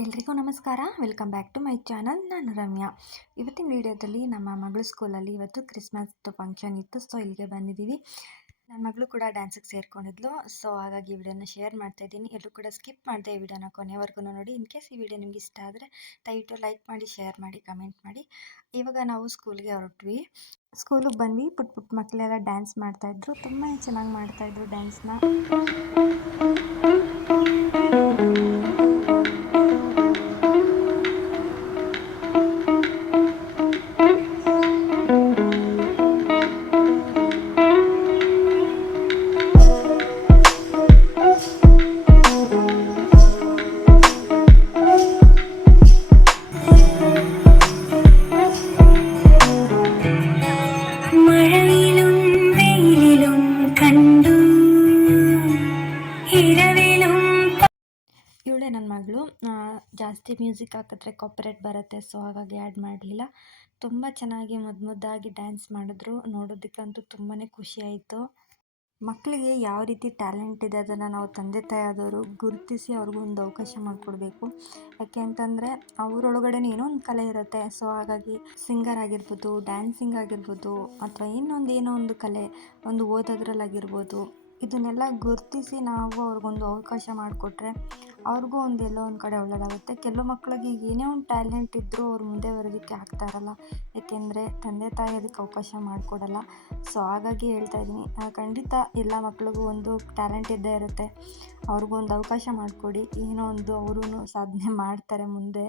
ಎಲ್ರಿಗೂ ನಮಸ್ಕಾರ. Welcome back to my channel. ನಾನು ರಮ್ಯಾ. ಇವತ್ತಿನ ವಿಡಿಯೋದಲ್ಲಿ ನಮ್ಮ ಮಗಳ ಸ್ಕೂಲಲ್ಲಿ ಇವತ್ತು ಕ್ರಿಸ್ಮಸ್ದು ಫಂಕ್ಷನ್ ಇತ್ತು. ಸೊ ಇಲ್ಲಿಗೆ ಬಂದಿದ್ದೀವಿ. ನನ್ನ ಮಗಳು ಕೂಡ ಡ್ಯಾನ್ಸಿಗೆ ಸೇರ್ಕೊಂಡಿದ್ಲು. ಸೊ ಹಾಗಾಗಿ ಈ ವಿಡಿಯೋನ ಶೇರ್ ಮಾಡ್ತಾ ಇದ್ದೀನಿ. ಎಲ್ಲರೂ ಕೂಡ ಸ್ಕಿಪ್ ಮಾಡದೆ ಈ ವಿಡಿಯೋನ ಕೊನೆವರೆಗೂ ನೋಡಿ. ಇನ್ ಕೇಸ್ ಈ ವಿಡಿಯೋ ನಿಮ್ಗೆ ಇಷ್ಟ ಆದರೆ ದಯವಿಟ್ಟು ಲೈಕ್ ಮಾಡಿ, ಶೇರ್ ಮಾಡಿ, ಕಮೆಂಟ್ ಮಾಡಿ. ಇವಾಗ ನಾವು ಸ್ಕೂಲ್ಗೆ ಹೊರಟ್ವಿ. ಸ್ಕೂಲಿಗೆ ಬಂದ್ವಿ. ಪುಟ್ಟ ಪುಟ್ಟ ಮಕ್ಕಳೆಲ್ಲ ಡ್ಯಾನ್ಸ್ ಮಾಡ್ತಾಯಿದ್ರು. ತುಂಬಾ ಚೆನ್ನಾಗಿ ಮಾಡ್ತಾಯಿದ್ರು ಡ್ಯಾನ್ಸ್ನ. ಇವಳೇ ನನ್ನ ಮಗಳು. ಜಾಸ್ತಿ ಮ್ಯೂಸಿಕ್ ಹಾಕಿದ್ರೆ ಕಾಪಿರೈಟ್ ಬರುತ್ತೆ. ಸೊ ಹಾಗಾಗಿ ಆ್ಯಡ್ ಮಾಡಲಿಲ್ಲ. ತುಂಬ ಚೆನ್ನಾಗಿ ಮುದ್ದಾಗಿ ಡ್ಯಾನ್ಸ್ ಮಾಡಿದ್ರು. ನೋಡೋದಕ್ಕಂತೂ ತುಂಬಾ ಖುಷಿ ಆಯಿತು. ಮಕ್ಕಳಿಗೆ ಯಾವ ರೀತಿ ಟ್ಯಾಲೆಂಟ್ ಇದೆ ಅದನ್ನು ನಾವು ತಂದೆ ತಾಯಿ ಆದವರು ಗುರುತಿಸಿ ಅವ್ರಿಗೂ ಒಂದು ಅವಕಾಶ ಮಾಡಿಕೊಡ್ಬೇಕು. ಯಾಕೆ ಅಂತಂದರೆ ಅವರೊಳಗಡೆ ಏನೋ ಒಂದು ಕಲೆ ಇರುತ್ತೆ. ಸೊ ಹಾಗಾಗಿ ಸಿಂಗರ್ ಆಗಿರ್ಬೋದು, ಡ್ಯಾನ್ಸಿಂಗ್ ಆಗಿರ್ಬೋದು, ಅಥವಾ ಏನೋ ಒಂದು ಕಲೆ, ಒಂದು ಓದೋದ್ರಲ್ಲಾಗಿರ್ಬೋದು, ಇದನ್ನೆಲ್ಲ ಗುರುತಿಸಿ ನಾವು ಅವ್ರಿಗೊಂದು ಅವಕಾಶ ಮಾಡಿಕೊಟ್ರೆ ಅವ್ರಿಗೂ ಎಲ್ಲೋ ಒಂದು ಕಡೆ ಒಳ್ಳೆಯದಾಗುತ್ತೆ. ಕೆಲವು ಮಕ್ಕಳಿಗೆ ಏನೇ ಒಂದು ಟ್ಯಾಲೆಂಟ್ ಇದ್ದರೂ ಅವ್ರು ಮುಂದೆ ಬರೋದಕ್ಕೆ ಆಗ್ತಾ ಇರಲ್ಲ. ಏಕೆಂದರೆ ತಂದೆ ತಾಯಿ ಅದಕ್ಕೆ ಅವಕಾಶ ಮಾಡಿಕೊಡಲ್ಲ. ಸೊ ಹಾಗಾಗಿ ಹೇಳ್ತಾ ಇದ್ದೀನಿ, ಖಂಡಿತ ಎಲ್ಲ ಮಕ್ಳಿಗೂ ಒಂದು ಟ್ಯಾಲೆಂಟ್ ಇದ್ದೇ ಇರುತ್ತೆ. ಅವ್ರಿಗೂ ಒಂದು ಅವಕಾಶ ಮಾಡಿಕೊಡಿ. ಏನೋ ಒಂದು ಅವರೂ ಸಾಧನೆ ಮಾಡ್ತಾರೆ ಮುಂದೆ.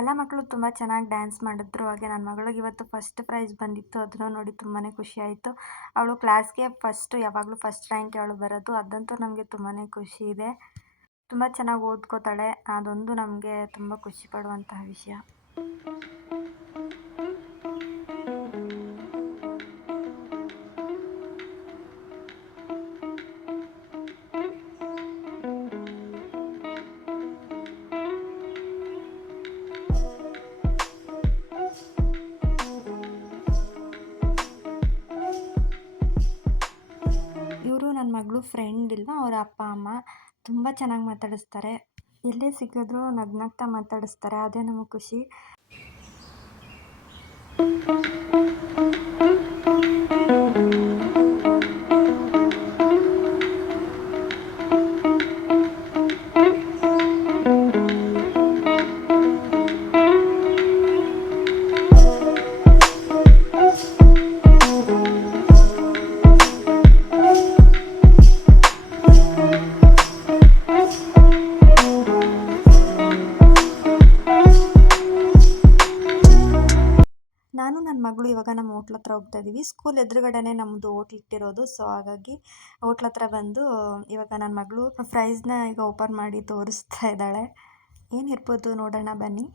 ಎಲ್ಲ ಮಕ್ಕಳು ತುಂಬ ಚೆನ್ನಾಗಿ ಡ್ಯಾನ್ಸ್ ಮಾಡಿದ್ರು. ಹಾಗೆ ನನ್ನ ಮಗಳಿಗೆ ಇವತ್ತು ಫಸ್ಟ್ ಪ್ರೈಸ್ ಬಂದಿತ್ತು. ಅದನ್ನು ನೋಡಿ ತುಂಬಾ ಖುಷಿ ಆಯಿತು. ಅವಳು ಕ್ಲಾಸ್ಗೆ ಯಾವಾಗಲೂ ಫಸ್ಟ್ ರ್ಯಾಂಕ್ ಅವಳು ಬರೋದು. ಅದಂತೂ ನಮಗೆ ತುಂಬಾ ಖುಷಿ ಇದೆ. ತುಂಬ ಚೆನ್ನಾಗಿ ಓದ್ಕೋತಾಳೆ. ಅದೊಂದು ನಮಗೆ ತುಂಬ ಖುಷಿ ಪಡುವಂತಹ ವಿಷಯ. ಇವರು ನನ್ನ ಮಗಳು ಫ್ರೆಂಡ್ ಇಲ್ವಾ, ಅವರ ಅಪ್ಪ ಅಮ್ಮ ತುಂಬ ಚೆನ್ನಾಗಿ ಮಾತಾಡಿಸ್ತಾರೆ. ಎಲ್ಲೇ ಸಿಕ್ಕಿದ್ರು ನಗ್ನಗ್ತಾ ಮಾತಾಡಿಸ್ತಾರೆ. ಅದೇ ನಮಗೆ ಖುಷಿ. ನಾನು ನನ್ನ ಮಗಳು ಇವಾಗ ನಮ್ಮ ಹೋಟ್ಲ್ ಹತ್ರ ಹೋಗ್ತಾ ಇದ್ದೀವಿ. ಸ್ಕೂಲ್ ಎದುರುಗಡೆನೇ ನಮ್ಮದು ಹೋಟ್ಲ್ ಇಟ್ಟಿರೋದು. ಸೊ ಹಾಗಾಗಿ ಹೋಟ್ಲ್ ಹತ್ರ ಬಂದು ಇವಾಗ ನನ್ನ ಮಗಳು ಪ್ರೈಸ್ನ ಈಗ ಓಪನ್ ಮಾಡಿ ತೋರಿಸ್ತಾ ಇದ್ದಾಳೆ. ಏನಿರ್ಬೋದು ನೋಡೋಣ ಬನ್ನಿ.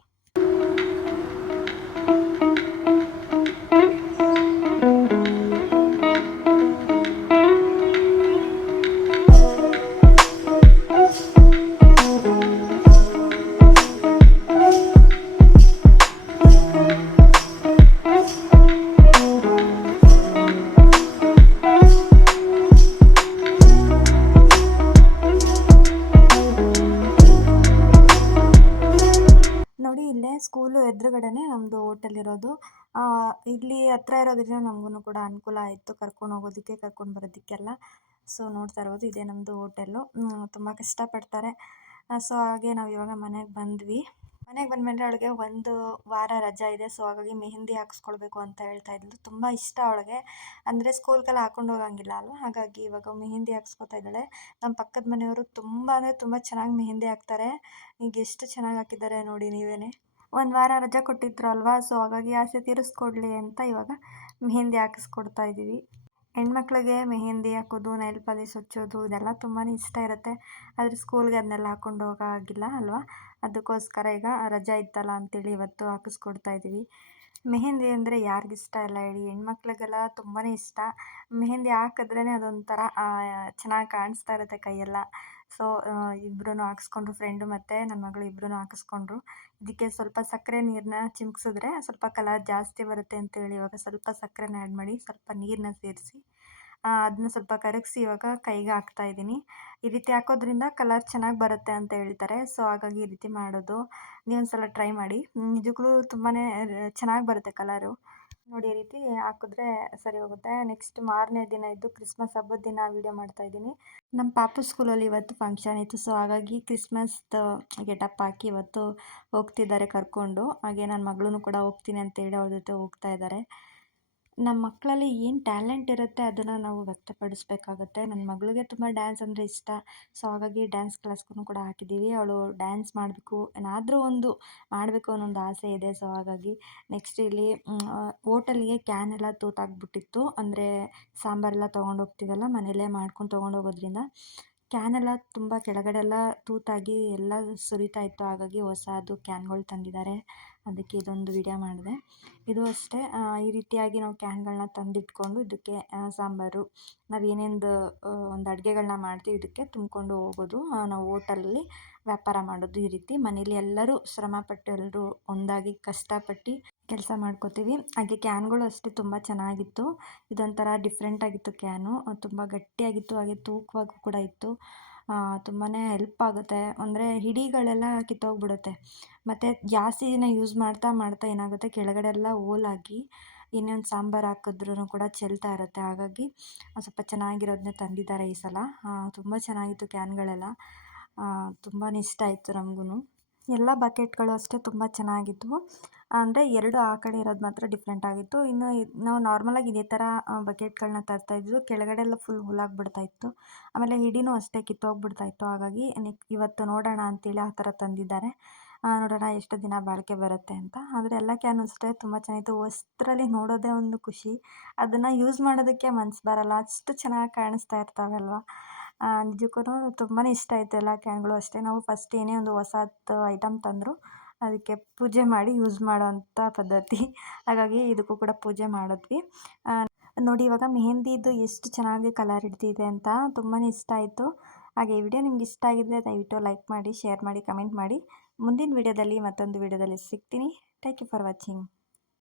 ನೋಡಿ, ಇಲ್ಲೇ ಸ್ಕೂಲು ಎದುರುಗಡೆನೇ ನಮ್ಮದು ಹೋಟೆಲ್ ಇರೋದು. ಇಲ್ಲಿ ಹತ್ರ ಇರೋದ್ರಿಂದ ನಮಗೂ ಕೂಡ ಅನುಕೂಲ ಆಯಿತು ಕರ್ಕೊಂಡು ಹೋಗೋದಕ್ಕೆ, ಕರ್ಕೊಂಡು ಬರೋದಕ್ಕೆಲ್ಲ. ಸೊ ನೋಡ್ತಾ ಇರ್ಬೋದು, ಇದೇ ನಮ್ಮದು ಹೋಟೆಲ್ಲು. ತುಂಬ ಕಷ್ಟಪಡ್ತಾರೆ. ಸೊ ಹಾಗೆ ನಾವು ಇವಾಗ ಮನೆಗೆ ಬಂದ್ವಿ. ಮನೆಗೆ ಬಂದಮೇಲೆ ಅವಳಿಗೆ 1 ವಾರ ರಜಾ ಇದೆ. ಸೊ ಹಾಗಾಗಿ ಮೆಹಂದಿ ಹಾಕ್ಸ್ಕೊಳ್ಬೇಕು ಅಂತ ಹೇಳ್ತಾ ಇದ್ಲು. ತುಂಬ ಇಷ್ಟ ಅವಳಿಗೆ. ಅಂದರೆ ಸ್ಕೂಲ್ಗೆಲ್ಲ ಹಾಕೊಂಡು ಹೋಗಂಗಿಲ್ಲ ಅಲ್ವಾ, ಹಾಗಾಗಿ ಇವಾಗ ಮೆಹಂದಿ ಹಾಕ್ಸ್ಕೊತಾ ಇದ್ದಾಳೆ. ನಮ್ಮ ಪಕ್ಕದ ಮನೆಯವರು ತುಂಬ ಅಂದರೆ ತುಂಬ ಚೆನ್ನಾಗಿ ಮೆಹಂದಿ ಹಾಕ್ತಾರೆ. ಈಗ ಎಷ್ಟು ಚೆನ್ನಾಗಿ ಹಾಕಿದ್ದಾರೆ ನೋಡಿ ನೀವೇ. 1 ವಾರ ರಜೆ ಕೊಟ್ಟಿದ್ರು ಅಲ್ವಾ, ಸೊ ಹಾಗಾಗಿ ಆಸೆ ತೀರಿಸ್ಕೊಡ್ಲಿ ಅಂತ ಇವಾಗ ಮೆಹಂದಿ ಹಾಕಿಸ್ಕೊಡ್ತಾ ಇದ್ದೀವಿ. ಹೆಣ್ಮಕ್ಳಿಗೆ ಮೆಹಂದಿ ಹಾಕೋದು, ನೈಲ್ ಪಾಲಿಶ್ ಹಚ್ಚೋದು ಇದೆಲ್ಲ ತುಂಬಾ ಇಷ್ಟ ಇರುತ್ತೆ. ಆದರೆ ಸ್ಕೂಲ್ಗೆ ಅದನ್ನೆಲ್ಲ ಹಾಕ್ಕೊಂಡು ಹೋಗೋಕ್ಕಾಗಿಲ್ಲ ಅಲ್ವಾ. ಅದಕ್ಕೋಸ್ಕರ ಈಗ ರಜಾ ಇತ್ತಲ್ಲ ಅಂತೇಳಿ ಇವತ್ತು ಹಾಕಿಸ್ಕೊಡ್ತಾ ಇದ್ದೀವಿ. ಮೆಹಂದಿ ಅಂದರೆ ಯಾರಿಗಿಷ್ಟ ಇಲ್ಲ ಹೇಳಿ. ಹೆಣ್ಮಕ್ಳಿಗೆಲ್ಲ ತುಂಬಾ ಇಷ್ಟ. ಮೆಹಂದಿ ಹಾಕಿದ್ರೇ ಅದೊಂಥರ ಚೆನ್ನಾಗಿ ಕಾಣಿಸ್ತಾ ಇರುತ್ತೆ ಕೈಯೆಲ್ಲ. ಸೊ ಇಬ್ಬರೂ ಹಾಕಿಸ್ಕೊಂಡ್ರು, ಫ್ರೆಂಡು ಮತ್ತು ನನ್ನ ಮಗಳು ಇಬ್ಬರೂ ಹಾಕಿಸ್ಕೊಂಡ್ರು. ಇದಕ್ಕೆ ಸ್ವಲ್ಪ ಸಕ್ಕರೆ ನೀರನ್ನ ಚಿಮ್ಕಿಸಿದ್ರೆ ಸ್ವಲ್ಪ ಕಲರ್ ಜಾಸ್ತಿ ಬರುತ್ತೆ ಅಂತೇಳಿ ಇವಾಗ ಸ್ವಲ್ಪ ಸಕ್ಕರೆನ ಆ್ಯಡ್ ಮಾಡಿ ಸ್ವಲ್ಪ ನೀರನ್ನ ಸೇರಿಸಿ ಅದನ್ನ ಸ್ವಲ್ಪ ಕರಗಿಸಿ ಇವಾಗ ಕೈಗೆ ಹಾಕ್ತಾ ಇದ್ದೀನಿ. ಈ ರೀತಿ ಹಾಕೋದ್ರಿಂದ ಕಲರ್ ಚೆನ್ನಾಗಿ ಬರುತ್ತೆ ಅಂತ ಹೇಳ್ತಾರೆ. ಸೊ, ಹಾಗಾಗಿ ಈ ರೀತಿ ಮಾಡೋದು. ನೀವೊಂದ್ಸಲ ಟ್ರೈ ಮಾಡಿ. ನಿಜಕ್ಕೂ ತುಂಬಾ ಚೆನ್ನಾಗಿ ಬರುತ್ತೆ ಕಲರು. ನೋಡಿ ಈ ರೀತಿ ಹಾಕಿದ್ರೆ ಸರಿ ಹೋಗುತ್ತೆ. ನೆಕ್ಸ್ಟ್ ಮಾರನೇ ದಿನ ಇದ್ದು ಕ್ರಿಸ್ಮಸ್ ಹಬ್ಬದ ದಿನ ವೀಡಿಯೋ ಮಾಡ್ತಾ ಇದ್ದೀನಿ. ನಮ್ಮ ಪಾಪು ಸ್ಕೂಲಲ್ಲಿ ಇವತ್ತು ಫಂಕ್ಷನ್ ಇತ್ತು. ಸೊ, ಹಾಗಾಗಿ ಕ್ರಿಸ್ಮಸ್ದು ಗೆಟಪ್ ಹಾಕಿ ಇವತ್ತು ಹೋಗ್ತಿದ್ದಾರೆ ಕರ್ಕೊಂಡು. ಹಾಗೆ ನನ್ನ ಮಗಳೂ ಕೂಡ ಹೋಗ್ತೀನಿ ಅಂತೇಳಿ ಅವ್ರ ಜೊತೆ ಹೋಗ್ತಾ ಇದ್ದಾರೆ. ನಮ್ಮ ಮಕ್ಕಳಲ್ಲಿ ಏನು ಟ್ಯಾಲೆಂಟ್ ಇರುತ್ತೆ ಅದನ್ನು ನಾವು ವ್ಯಕ್ತಪಡಿಸ್ಬೇಕಾಗುತ್ತೆ. ನನ್ನ ಮಗಳಿಗೆ ತುಂಬ ಡ್ಯಾನ್ಸ್ ಅಂದರೆ ಇಷ್ಟ. ಸೊ, ಹಾಗಾಗಿ ಡ್ಯಾನ್ಸ್ ಕ್ಲಾಸ್ಗೂ ಕೂಡ ಹಾಕಿದ್ದೀವಿ. ಅವಳು ಡ್ಯಾನ್ಸ್ ಮಾಡಬೇಕು, ಏನಾದರೂ ಒಂದು ಮಾಡಬೇಕು ಅನ್ನೋ ಒಂದು ಆಸೆ ಇದೆ. ಸೊ, ಹಾಗಾಗಿ ನೆಕ್ಸ್ಟ್ ಇಲ್ಲಿ ಹೋಟೆಲ್ಗೆ ಕ್ಯಾನ್ ಎಲ್ಲ ತೂತಾಗ್ಬಿಟ್ಟಿತ್ತು. ಅಂದರೆ ಸಾಂಬಾರೆಲ್ಲ ತೊಗೊಂಡೋಗ್ತೀವಲ್ಲ, ಮನೆಯಲ್ಲೇ ಮಾಡ್ಕೊಂಡು ತೊಗೊಂಡೋಗೋದ್ರಿಂದ ಕ್ಯಾನ್ ಎಲ್ಲ ತುಂಬ ಕೆಳಗಡೆ ಎಲ್ಲ ತೂತಾಗಿ ಎಲ್ಲ ಸುರಿತಾ ಇತ್ತು. ಹಾಗಾಗಿ ಹೊಸದು ಕ್ಯಾನ್ಗಳು ತಂದಿದ್ದಾರೆ. ಅದಕ್ಕೆ ಇದೊಂದು ವಿಡಿಯೋ ಮಾಡಿದೆ. ಇದು ಅಷ್ಟೇ ಈ ರೀತಿಯಾಗಿ ನಾವು ಕ್ಯಾನ್ಗಳನ್ನ ತಂದಿಟ್ಕೊಂಡು ಇದಕ್ಕೆ ಸಾಂಬಾರು ನಾವೇನೇನು ಒಂದು ಅಡುಗೆಗಳನ್ನ ಮಾಡ್ತೀವಿ ಇದಕ್ಕೆ ತುಂಬಿಕೊಂಡು ಹೋಗೋದು. ನಾವು ಹೋಟೆಲಲ್ಲಿ ವ್ಯಾಪಾರ ಮಾಡೋದು ಈ ರೀತಿ. ಮನೇಲಿ ಎಲ್ಲರೂ ಶ್ರಮಪಟ್ಟು ಎಲ್ಲರೂ ಒಂದಾಗಿ ಕಷ್ಟಪಟ್ಟು ಕೆಲಸ ಮಾಡ್ಕೋತೀವಿ. ಹಾಗೆ ಕ್ಯಾನ್ಗಳು ಅಷ್ಟೇ ತುಂಬ ಚೆನ್ನಾಗಿತ್ತು. ಇದೊಂಥರ ಡಿಫ್ರೆಂಟಾಗಿತ್ತು ಕ್ಯಾನು. ತುಂಬ ಗಟ್ಟಿಯಾಗಿತ್ತು, ಹಾಗೆ ತೂಕವಾಗೂ ಕೂಡ ಇತ್ತು. ತುಂಬಾ ಹೆಲ್ಪ್ ಆಗುತ್ತೆ. ಅಂದರೆ ಹಿಡಿಗಳೆಲ್ಲ ಕಿತ್ತೋಗ್ಬಿಡುತ್ತೆ. ಮತ್ತು ಜಾಸ್ತಿ ದಿನ ಯೂಸ್ ಮಾಡ್ತಾ ಮಾಡ್ತಾ ಏನಾಗುತ್ತೆ, ಕೆಳಗಡೆ ಎಲ್ಲ ಹೋಲಾಗಿ ಇನ್ನೊಂದು ಸಾಂಬಾರು ಹಾಕಿದ್ರೂ ಕೂಡ ಚೆಲ್ತಾ ಇರುತ್ತೆ. ಹಾಗಾಗಿ ಸ್ವಲ್ಪ ಚೆನ್ನಾಗಿರೋದನ್ನೇ ತಂದಿದ್ದಾರೆ ಈ ಸಲ. ತುಂಬ ಚೆನ್ನಾಗಿತ್ತು ಕ್ಯಾನ್ಗಳೆಲ್ಲ. ತುಂಬಾ ಇಷ್ಟ ಆಯಿತು ನಮಗೂ. ಎಲ್ಲ ಬಕೆಟ್ಗಳು ಅಷ್ಟೇ ತುಂಬ ಚೆನ್ನಾಗಿದ್ವು. ಅಂದರೆ 2 ಆ ಕಡೆ ಇರೋದು ಮಾತ್ರ ಡಿಫ್ರೆಂಟ್ ಆಗಿತ್ತು. ಇನ್ನು ನಾವು ನಾರ್ಮಲಾಗಿ ಇದೇ ಥರ ಬಕೆಟ್ಗಳನ್ನ ತರ್ತಾಯಿದ್ವಿ. ಕೆಳಗಡೆ ಎಲ್ಲ ಫುಲ್ ಹುಲ್ಲಾಗ್ಬಿಡ್ತಾಯಿತ್ತು. ಆಮೇಲೆ ಹಿಡಿನೂ ಅಷ್ಟೇ ಕಿತ್ತೋಗ್ಬಿಡ್ತಾಯಿತ್ತು. ಹಾಗಾಗಿ ಇವತ್ತು ನೋಡೋಣ ಅಂತೇಳಿ ಆ ಥರ ತಂದಿದ್ದಾರೆ. ನೋಡೋಣ ಎಷ್ಟು ದಿನ ಬಾಳಿಕೆ ಬರುತ್ತೆ ಅಂತ. ಆದರೆ ಎಲ್ಲ ಕ್ಯಾನು ಅಷ್ಟೇ ತುಂಬ ಚೆನ್ನಾಗಿತ್ತು. ಹೊಸ್ದ್ರಲ್ಲಿ ನೋಡೋದೇ ಒಂದು ಖುಷಿ. ಅದನ್ನು ಯೂಸ್ ಮಾಡೋದಕ್ಕೆ ಮನಸ್ಸು ಬರಲ್ಲ. ಅಷ್ಟು ಚೆನ್ನಾಗಿ ಕಾಣಿಸ್ತಾ ಇರ್ತಾವಲ್ವ. ನಿಜಕ್ಕೂ ತುಂಬಾ ಇಷ್ಟ ಆಯಿತು ಎಲ್ಲ ಕ್ಯಾನ್ಗಳು ಅಷ್ಟೇ. ನಾವು ಫಸ್ಟ್ ಏನೇ ಒಂದು ಹೊಸದು ಐಟಮ್ ತಂದರೂ ಅದಕ್ಕೆ ಪೂಜೆ ಮಾಡಿ ಯೂಸ್ ಮಾಡೋವಂಥ ಪದ್ಧತಿ. ಹಾಗಾಗಿ ಇದಕ್ಕೂ ಕೂಡ ಪೂಜೆ ಮಾಡಿದ್ವಿ. ನೋಡಿ ಇವಾಗ ಮೆಹಂದಿದು ಎಷ್ಟು ಚೆನ್ನಾಗಿ ಕಲರ್ ಹಿಡ್ದಿದೆ ಅಂತ ತುಂಬಾ ಇಷ್ಟ ಆಯಿತು. ಹಾಗೆ ಈ ವಿಡಿಯೋ ನಿಮ್ಗೆ ಇಷ್ಟ ಆಗಿದ್ದರೆ ದಯವಿಟ್ಟು ಲೈಕ್ ಮಾಡಿ, ಶೇರ್ ಮಾಡಿ, ಕಮೆಂಟ್ ಮಾಡಿ. ಮುಂದಿನ ವಿಡಿಯೋದಲ್ಲಿ ಮತ್ತೊಂದು ವಿಡಿಯೋದಲ್ಲಿ ಸಿಗ್ತೀನಿ. Thank you for watching.